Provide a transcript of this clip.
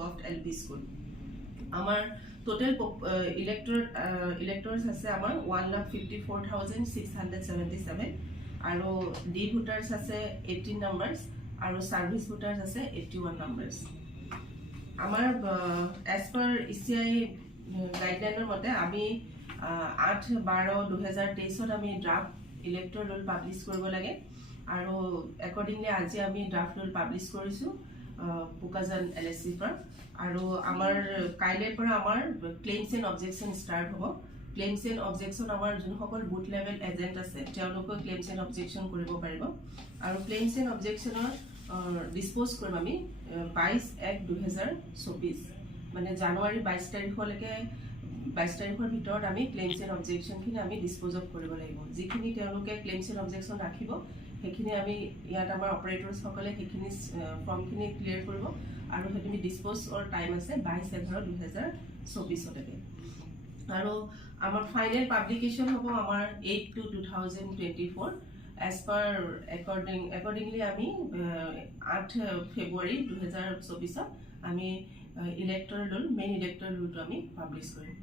govt LP school আমাৰ total ইলেক্টৰ্স আছে আমাৰ 1,54,677 আৰু ডি ভোটাৰ্স আছে 18 নাম্বাৰস আৰু সাৰ্ভিস ভোটাৰ্স আছে 81 নাম্বাৰস আমাৰ এজ পাৰ ইচিআই গাইডলাইনৰ মতে আমি 8/12/2023 আমি ড্ৰাফট ইলেক্টৰ ৰুল পাব্লিছ কৰিব লাগে আৰু একৰ্ডিংলি আজি আমি ড্ৰাফট ৰুল পাব্লিছ কৰিছো Bokajan SDO পৰা আৰু আমাৰ কাইলৈৰ পৰা আমাৰ ক্লেইমছ এণ্ড অবজেকশ্যন ষ্টাৰ্ট হ'ব ক্লেইমছ এণ্ড অবজেকশ্যন আমাৰ যোনসকল বুথ লেভেল এজেণ্ট আছে তেওঁলোকে ক্লেইমছ এণ্ড অবজেকশ্যন কৰিব পাৰিব আৰু ক্লেইমছ এণ্ড অবজেকশ্যনৰ ডিসপোজ কৰিম আমি 22/1/2024 মানে জানুৱাৰী 22 তাৰিখলৈকে 22 তাৰিখৰ ভিতৰত আমি ক্লেইমছ এণ্ড অবজেকশ্যনখিনি আমি ডিসপোজ অফ কৰিব লাগিব যিখিনি তেওঁলোকে ক্লেইমছ এণ্ড অবজেকশ্যন ৰাখিব সেইখিনি আমি ইয়াত আমাৰ অপাৰেটৰ্ছসকলে সেইখিনি ফৰ্মখিনি ক্লিয়াৰ কৰিব আৰু সেইখিনি ডিসপোজৰ টাইম আছে 22/11/2024 লৈকে আৰু আমাৰ ফাইনেল পাব্লিকেশ্যন হ'ব আমাৰ 8/2/2024 as per accordingly আমি 8 ফেব্ৰুৱাৰী 2024 আমি ইলেক্টৰ ৰুল মেইন ইলেক্টৰ ৰুলটো আমি পাব্লিছ কৰিম